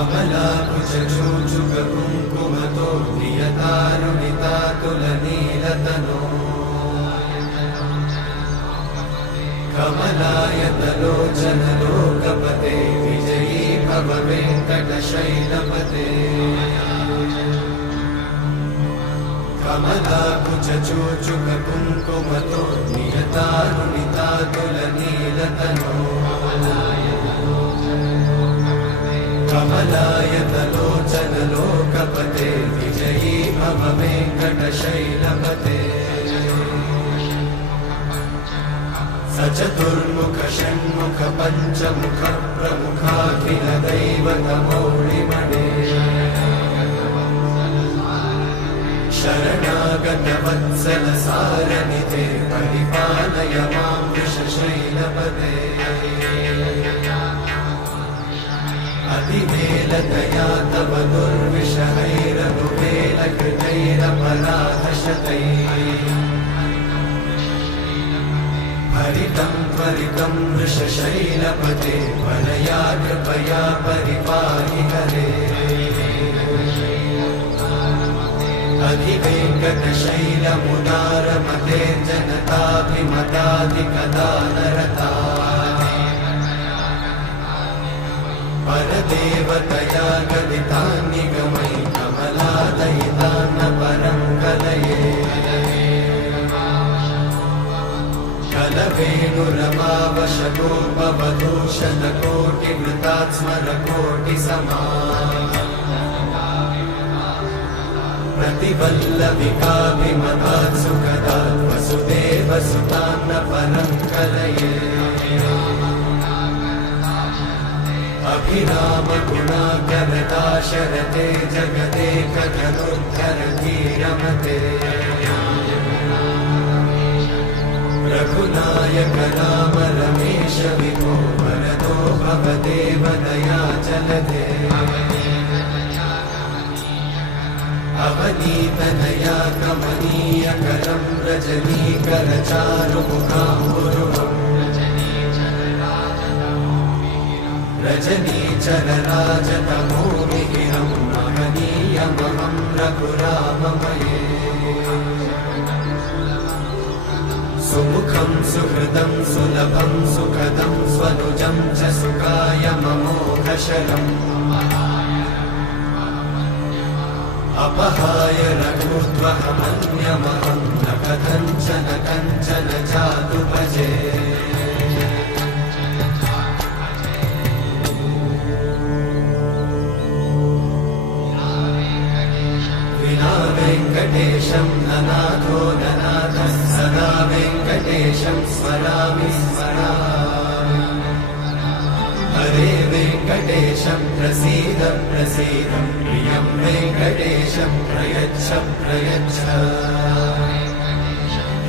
कमलाकुचूचुककुङ्कुमतो नियतारुणितातुलनीलतनो कमलायतलोचनलोकपते विजयी भव वेङ्कटशैलपते कमलाकुचूचुककुङ्कुमतो नियतारुणितातुलनीलतनो कमलायतलोचनलोकपते विजयी भव वेङ्कटशैलपते सचतुर्मुख षण्मुख पञ्चमुख प्रमुखाखिलदैवतमौलिमणे शरणागतवत्सलसारनिधे परिपालय मां वृषशैलपते अतिवेलतया तव दुर्विषहैरनुवेलकृतैरपराधशतैः हरितं त्वरितं वृषशैलपते वरया कृपया परिपाहि हरे अधिवेङ्कटशैलमुदारमते जनताभिमताधिकदानरता परदेवतया गदितान्निगमै कमलादयितान्न परं कलये कलवेणुरमावशतोपवधूषणकोटिवृतात्स्मरकोटिसमा प्रतिवल्लविकाभिमतात् सुखदात् वसुदेवसुतान्न परं कलये अभिरामगुणाकरदाशरथे जगदेकजनोद्धरधीरमते रघुनायक राम रमेश विभो वरदो भवदेव दयाचलधे अवनीतनया कमनीयकरं रजनीकरचारुमुखाम्बुरुहम् रजनीचरराजतमोमिहिरं महनीयमहं रघुराममये सुमुखं सुहृदं सुलभं सुखदं स्वनुजं च सुखाय ममोघशरम् अपहाय रघुत्वहमन्यमहं न कथञ्चन कञ्चन जातु भजे विना वेङ्कटेशं ननाथो ननाथः सदा वेङ्कटेशं स्मरामि स्मरामि हरे वेङ्कटेशं प्रसीद प्रसीद प्रियं वेङ्कटेशं प्रयच्छ प्रयच्छ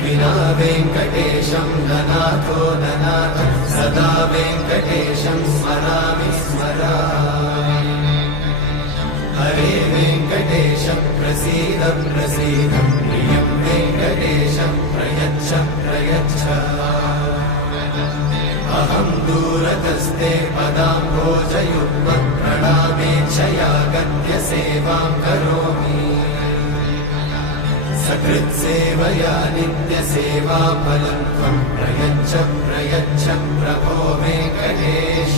विना वेङ्कटेशं ननाथो ननाथः सदा वेङ्कटेशं स्मरामि स्मरामि हरे वेङ्कटेशं प्रसीद प्रसीद प्रियं वेङ्कटेशं प्रयच्छ प्रयच्छ अहं दूरतस्ते पदाम्भोजयुग्मं प्रणामेच्छया गद्य सेवां करोमि सकृत्सेवया नित्यसेवाफलं त्वं प्रयच्छ प्रयच्छ प्रभो वेङ्कटेश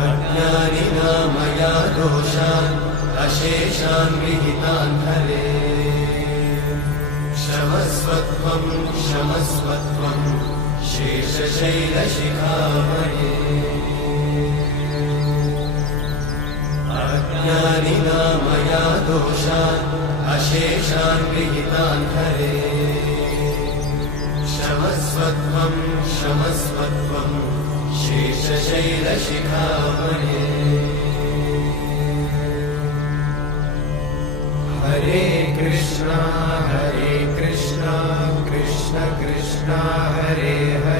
अज्ञानिना मया दोषान् अशेषान् विहितान् हरे क्षमस्वत्वं क्षमस्वत्वं शेषशैलशिखामणे अज्ञानिना मया दोषान् अशेषान् विहितान् हरे क्षमस्वत्वं क्षमस्वत्वं शेषशैलशिखामणे हरे कृष्णा कृष्ण कृष्ण हरे हरे